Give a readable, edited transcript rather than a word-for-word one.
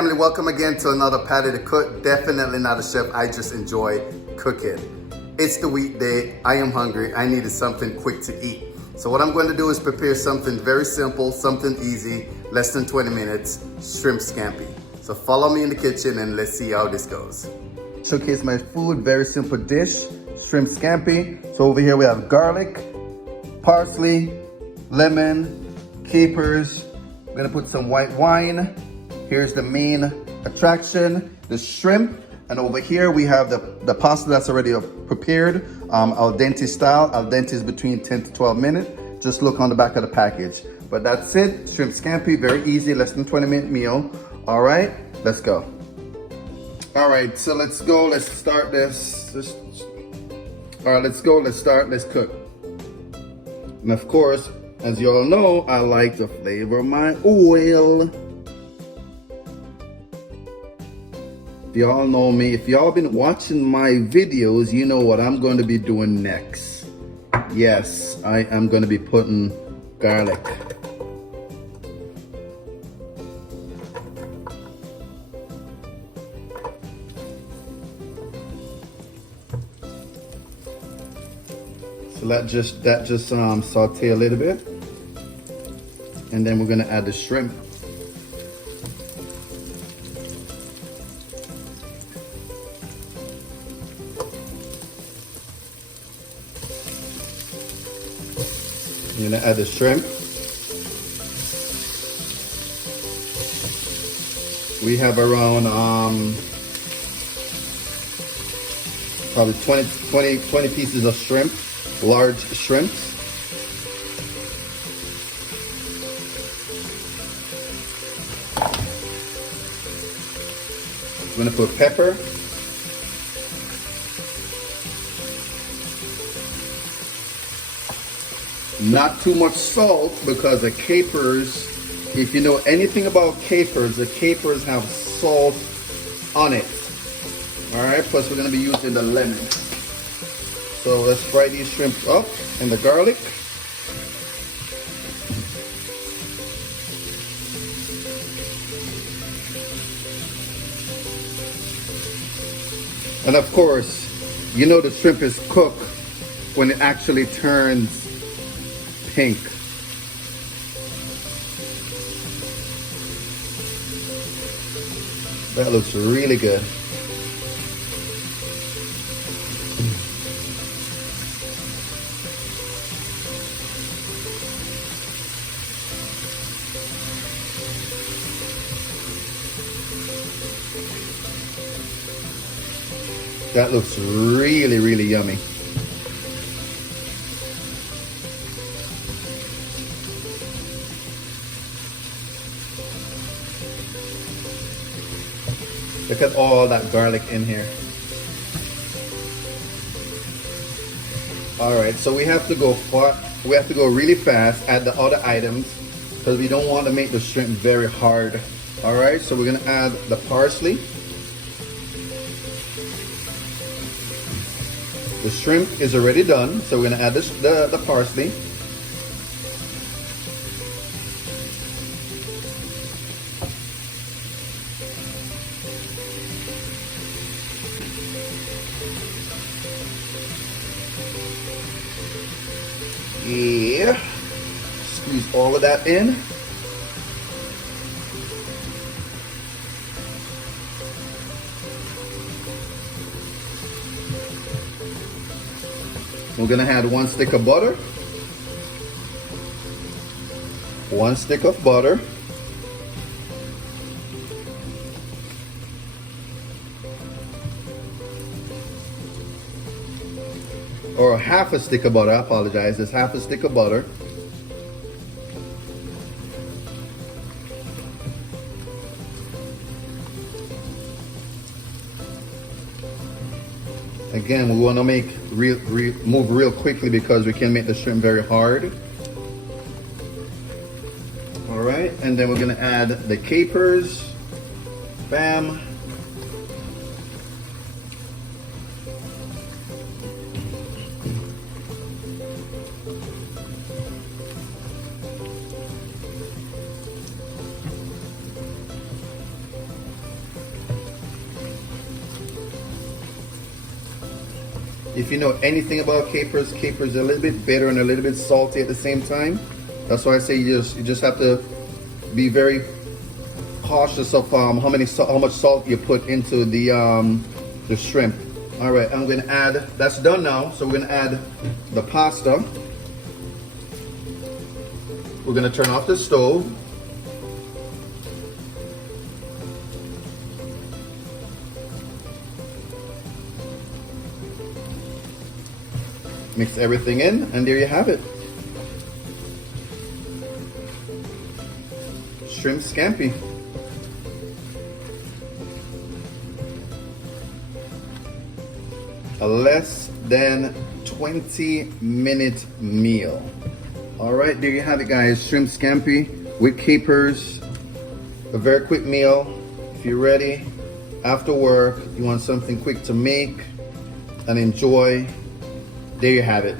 family, welcome again to another Patty to Cook. Definitely not a chef, I just enjoy cooking. It's the weekday, I am hungry, I needed something quick to eat. So what I'm going to do is prepare something very simple, something easy, less than 20 minutes, shrimp scampi. So follow me in the kitchen and let's see how this goes. Showcase my food, very simple dish, shrimp scampi. So over here we have garlic, parsley, lemon, capers. I'm gonna put some white wine. Here's the main attraction, the shrimp. And over here we have the pasta that's already prepared, al dente style. Al dente is between 10 to 12 minutes. Just look on the back of the package. But that's it, shrimp scampi, very easy, less than 20-minute meal. All right, let's go. All right, so let's go, let's start this. All right, let's go, let's cook. And of course, as you all know, I like to flavor my oil. If y'all know me, if y'all been watching my videos, you know what I'm going to be doing next. Yes, I am going to be putting garlic. So that just saute a little bit, and then we're gonna add the shrimp. I'm gonna add the shrimp. We have around probably 20 pieces of shrimp. Large shrimps. I'm gonna put pepper. Not too much salt because the capers, if you know anything about capers, the capers have salt on it. All right, plus we're gonna be using the lemon. So let's fry these shrimp up in the garlic. And of course, you know the shrimp is cooked when it actually turns pink. That looks really good. That looks really, really yummy. Look at all that garlic in here. All right, so we have to go really fast, add the other items because we don't want to make the shrimp very hard. All right, so we're gonna add the parsley. The shrimp is already done, so we're gonna add the parsley. Yeah, squeeze all of that in. We're gonna add 1 stick of butter. 1 stick of butter. Or half a stick of butter, I apologize. It's half a stick of butter. Again, we want to move real quickly because we can make the shrimp very hard. All right, and then we're gonna add the capers. Bam. If you know anything about capers, capers are a little bit bitter and a little bit salty at the same time. That's why I say you just have to be very cautious of how much salt you put into the shrimp. All right, I'm gonna add, that's done now, so we're gonna add the pasta. We're gonna turn off the stove. Mix everything in, and there you have it. Shrimp scampi. A less than 20-minute meal. All right, there you have it, guys. Shrimp scampi with capers. A very quick meal. If you're ready after work, you want something quick to make and enjoy, there you have it.